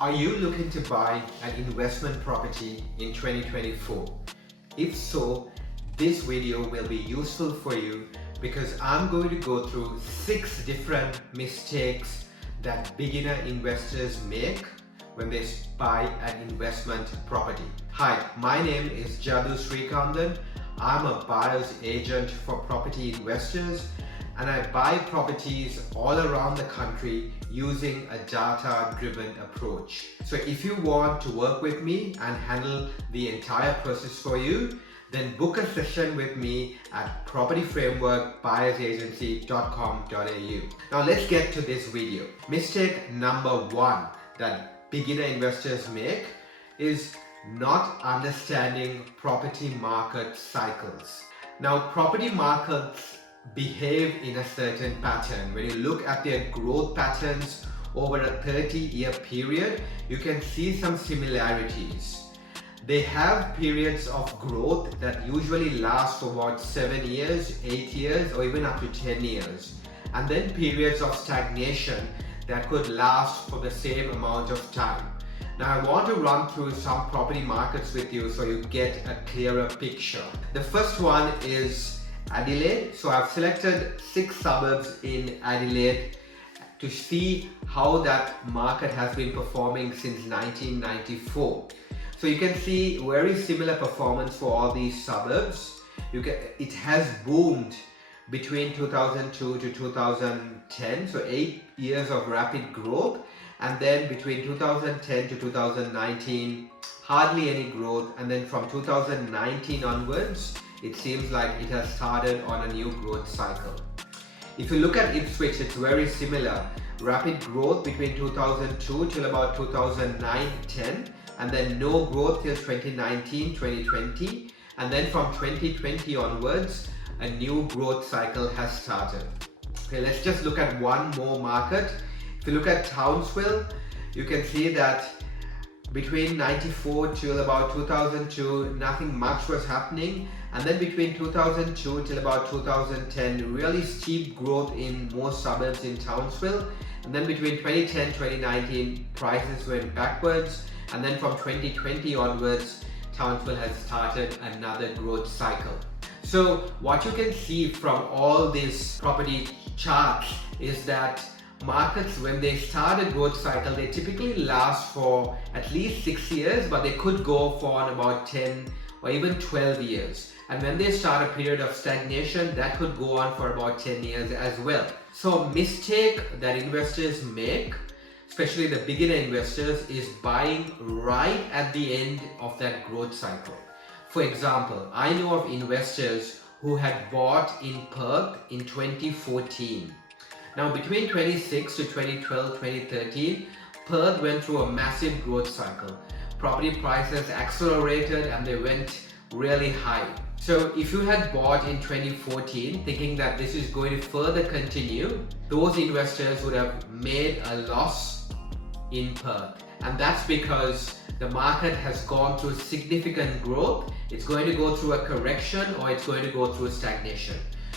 Are you looking to buy an investment property in 2024? If so, this video will be useful for you because I'm going to go through 6 different mistakes that beginner investors make when they buy an investment property. Hi, my name is Jathu. I'm a buyer's agent for property investors, and I buy properties all around the country using a data-driven approach. So if you want to work with me and handle the entire process for you, then book a session with me at propertyframeworkbuyersagency.com.au. Now let's get to this video. Mistake number 1 that beginner investors make is not understanding property market cycles. Now, property markets behave in a certain pattern. When you look at their growth patterns over a 30-year period, you can see some similarities. They have periods of growth that usually last for about 7 years, 8 years, or even up to 10 years. And then periods of stagnation that could last for the same amount of time. Now I want to run through some property markets with you so you get a clearer picture. The first one is Adelaide. So I've selected 6 suburbs in Adelaide to see how that market has been performing since 1994. So you can see very similar performance for all these suburbs. It has boomed between 2002 to 2010, so 8 years of rapid growth, and then between 2010 to 2019 hardly any growth, and then from 2019 onwards it seems like it has started on a new growth cycle. If you look at Ipswich, it's very similar. Rapid growth between 2002 till about 2009-10, and then no growth till 2019-2020, and then from 2020 onwards a new growth cycle has started. Okay, let's just look at one more market. If you look at Townsville, you can see that between 94 till about 2002 nothing much was happening, and then between 2002 till about 2010 really steep growth in most suburbs in Townsville, and then between 2010 2019 prices went backwards, and then from 2020 onwards Townsville has started another growth cycle. So what you can see from all these property charts is that markets, when they start a growth cycle, they typically last for at least 6 years, but they could go for about 10 or even 12 years. And when they start a period of stagnation, that could go on for about 10 years as well. So a mistake that investors make, especially the beginner investors, is buying right at the end of that growth cycle. For example, I know of investors who had bought in Perth in 2014. Now between 2006 to 2012, 2013, Perth went through a massive growth cycle. Property prices accelerated and they went really high. So if you had bought in 2014 thinking that this is going to further continue, those investors would have made a loss in Perth. And that's because the market has gone through significant growth. It's going to go through a correction or it's going to go through a stagnation.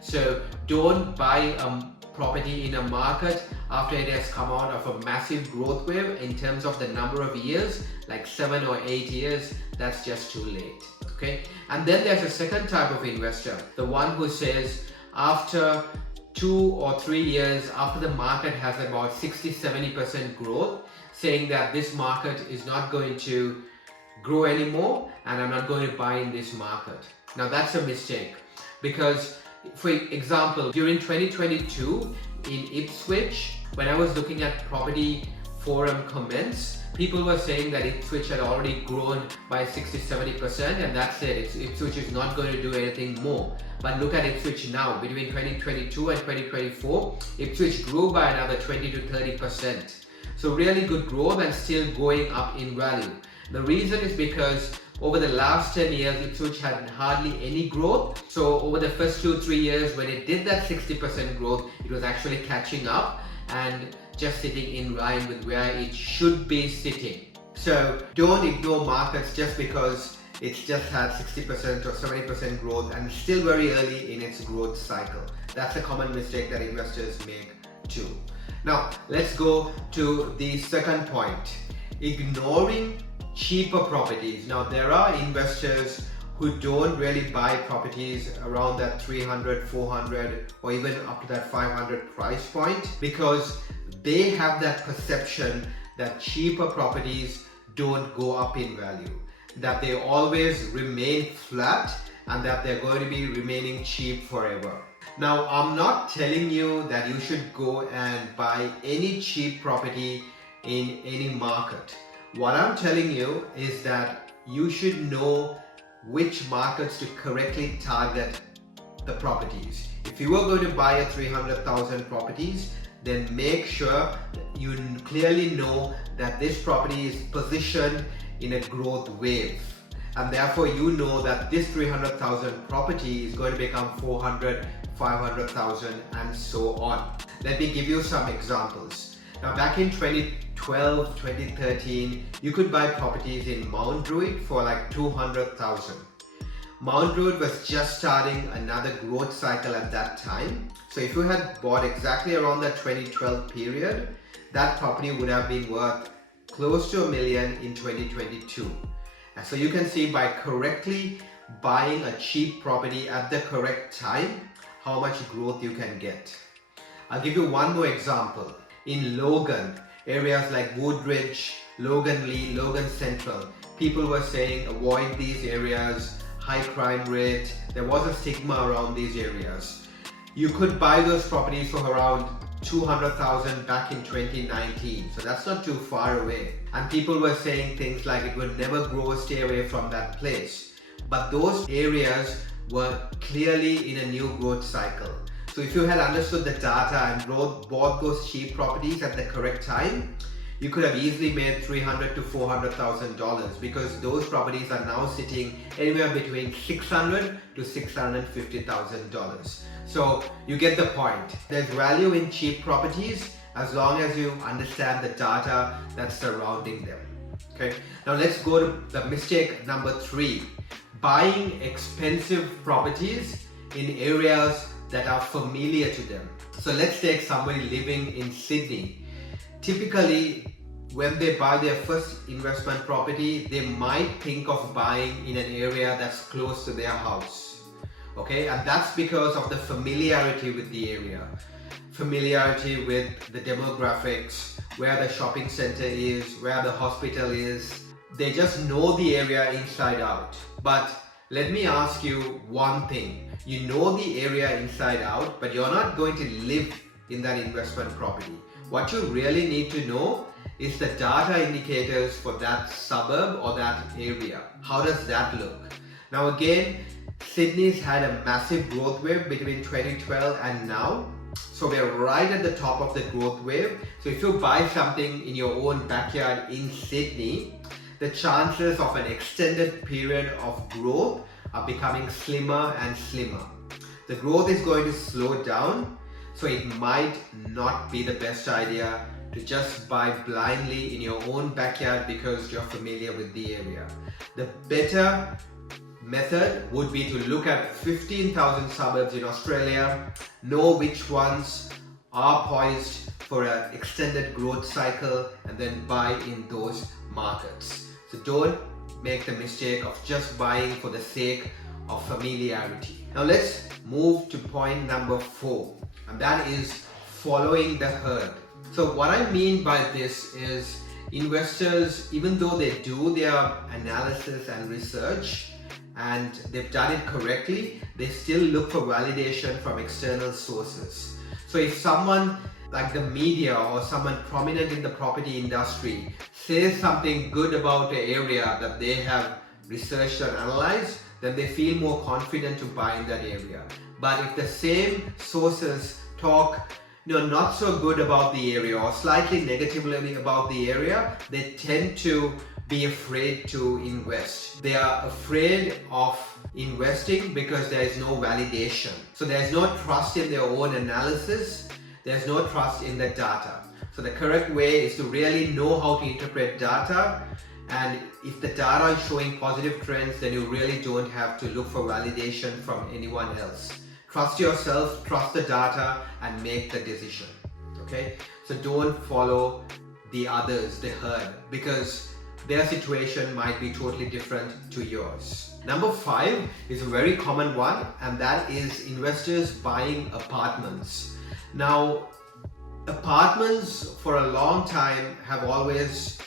So don't buy a property in a market after it has come out of a massive growth wave in terms of the number of years, like 7 or 8 years. That's just too late. Okay, and then there's a second type of investor, the one who says after 2 or 3 years after the market has about 60-70% growth, saying that this market is not going to grow anymore and I'm not going to buy in this market. Now that's a mistake, because for example, during 2022 in Ipswich, when I was looking at property forum comments, people were saying that Ipswich had already grown by 60-70% and that's it. Ipswich is not going to do anything more. But look at Ipswich now. Between 2022 and 2024, Ipswich grew by another 20-30%. So really good growth and still going up in value. The reason is because over the last 10 years, Ipswich had hardly any growth. So over the first 2-3 years, when it did that 60% growth, it was actually catching up and just sitting in line with where it should be sitting. So don't ignore markets just because it's just had 60% or 70% growth and still very early in its growth cycle. That's a common mistake that investors make too. Now let's go to the second point. ignoring cheaper properties. Now there are investors who don't really buy properties around that 300, 400 or even up to that 500 price point because they have that perception that cheaper properties don't go up in value, that they always remain flat and that they're going to be remaining cheap forever. Now, I'm not telling you that you should go and buy any cheap property in any market. What I'm telling you is that you should know which markets to correctly target the properties. If you are going to buy a 300,000 properties, then make sure you clearly know that this property is positioned in a growth wave. And therefore you know that this 300,000 property is going to become 400, 500,000 and so on. Let me give you some examples. Now back in 2012, 2013, you could buy properties in Mount Druitt for like 200,000. Mount Druitt was just starting another growth cycle at that time. So if you had bought exactly around that 2012 period, that property would have been worth close to $1 million in 2022. And so you can see by correctly buying a cheap property at the correct time, how much growth you can get. I'll give you one more example. In Logan, areas like Woodridge, Logan Lee, Logan Central, people were saying avoid these areas, high crime rate, there was a stigma around these areas. You could buy those properties for around 200,000 back in 2019, so that's not too far away. And people were saying things like it would never grow, stay away from that place. But those areas were clearly in a new growth cycle. So if you had understood the data and bought those cheap properties at the correct time, you could have easily made $300,000 to $400,000 because those properties are now sitting anywhere between $600,000 to $650,000. So you get the point. There's value in cheap properties as long as you understand the data that's surrounding them. Okay. Now let's go to the mistake number 3. Buying expensive properties in areas that are familiar to them. So let's take somebody living in Sydney. Typically, when they buy their first investment property, they might think of buying in an area that's close to their house. Okay, and that's because of the familiarity with the area, familiarity with the demographics, where the shopping center is, where the hospital is. They just know the area inside out. But let me ask you one thing. You know the area inside out, but you're not going to live in that investment property. What you really need to know is the data indicators for that suburb or that area. How does that look? Now again, Sydney's had a massive growth wave between 2012 and now. So we're right at the top of the growth wave. So if you buy something in your own backyard in Sydney, the chances of an extended period of growth are becoming slimmer and slimmer. The growth is going to slow down, so it might not be the best idea to just buy blindly in your own backyard because you're familiar with the area. The better method would be to look at 15,000 suburbs in Australia, know which ones are poised for an extended growth cycle, and then buy in those markets. So don't make the mistake of just buying for the sake of familiarity. Now let's move to point number 4, and that is following the herd. So what I mean by this is investors, even though they do their analysis and research and they've done it correctly, they still look for validation from external sources. So if someone like the media or someone prominent in the property industry says something good about the area that they have researched and analyzed, then they feel more confident to buy in that area. But if the same sources talk not so good about the area or slightly negatively about the area, they tend to be afraid to invest. They are afraid of investing because there is no validation. So there is no trust in their own analysis. There's no trust in the data. So the correct way is to really know how to interpret data, and if the data is showing positive trends, then you really don't have to look for validation from anyone else. Trust yourself, trust the data, and make the decision. Okay? So don't follow the others, the herd, because their situation might be totally different to yours. Number 5 is a very common one, and that is investors buying apartments. Now, apartments for a long time have always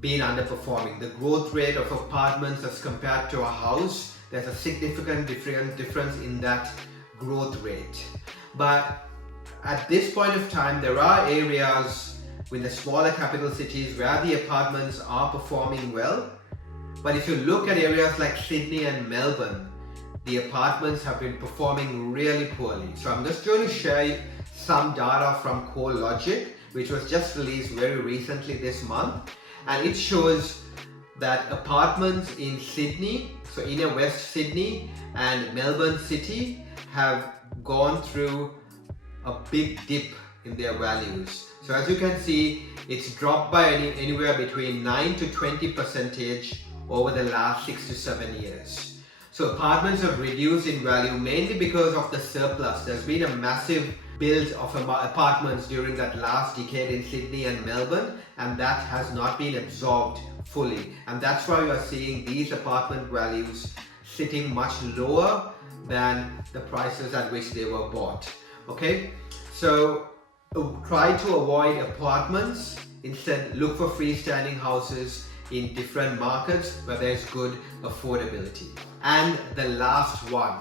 been underperforming. The growth rate of apartments as compared to a house, there's a significant difference in that growth rate. But at this point of time, there are areas in the smaller capital cities where the apartments are performing well. But if you look at areas like Sydney and Melbourne, the apartments have been performing really poorly. So I'm just going to share some data from CoreLogic, which was just released very recently this month. And it shows that apartments in Sydney, so inner West Sydney and Melbourne City, have gone through a big dip in their values. So as you can see, it's dropped by anywhere between 9 to 20% over the last 6 to 7 years. So apartments have reduced in value mainly because of the surplus. There's been a massive build of apartments during that last decade in Sydney and Melbourne, and that has not been absorbed fully. And that's why we are seeing these apartment values sitting much lower than the prices at which they were bought. Okay, so try to avoid apartments. Instead, look for freestanding houses in different markets where there's good affordability. And the last one,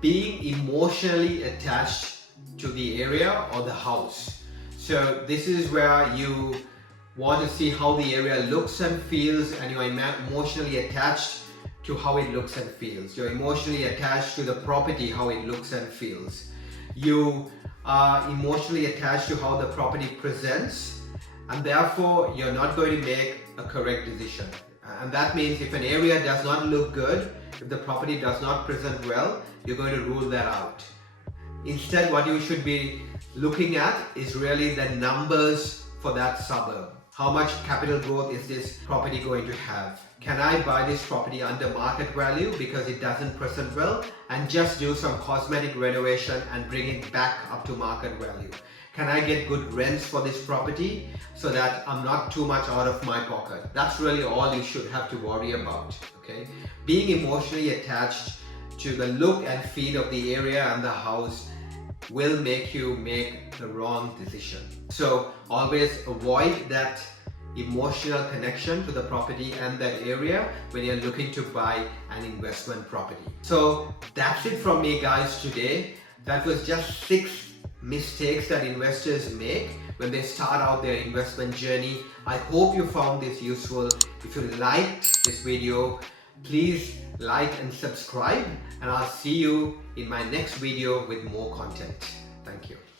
being emotionally attached to the area or the house. So this is where you want to see how the area looks and feels, and you are emotionally attached to how it looks and feels. You're emotionally attached to the property, how it looks and feels. You are emotionally attached to how the property presents, and therefore you're not going to make a correct decision. And that means if an area does not look good, if the property does not present well, you're going to rule that out. Instead, what you should be looking at is really the numbers for that suburb. How much capital growth is this property going to have? Can I buy this property under market value because it doesn't present well, and just do some cosmetic renovation and bring it back up to market value? Can I get good rents for this property so that I'm not too much out of my pocket? That's really all you should have to worry about. Okay, being emotionally attached to the look and feel of the area and the house will make you make the wrong decision. So always avoid that emotional connection to the property and that area when you're looking to buy an investment property. So that's it from me, guys, today. That was just 6 mistakes that investors make when they start out their investment journey. I hope you found this useful. If you liked this video, please like and subscribe, and I'll see you in my next video with more content. Thank you.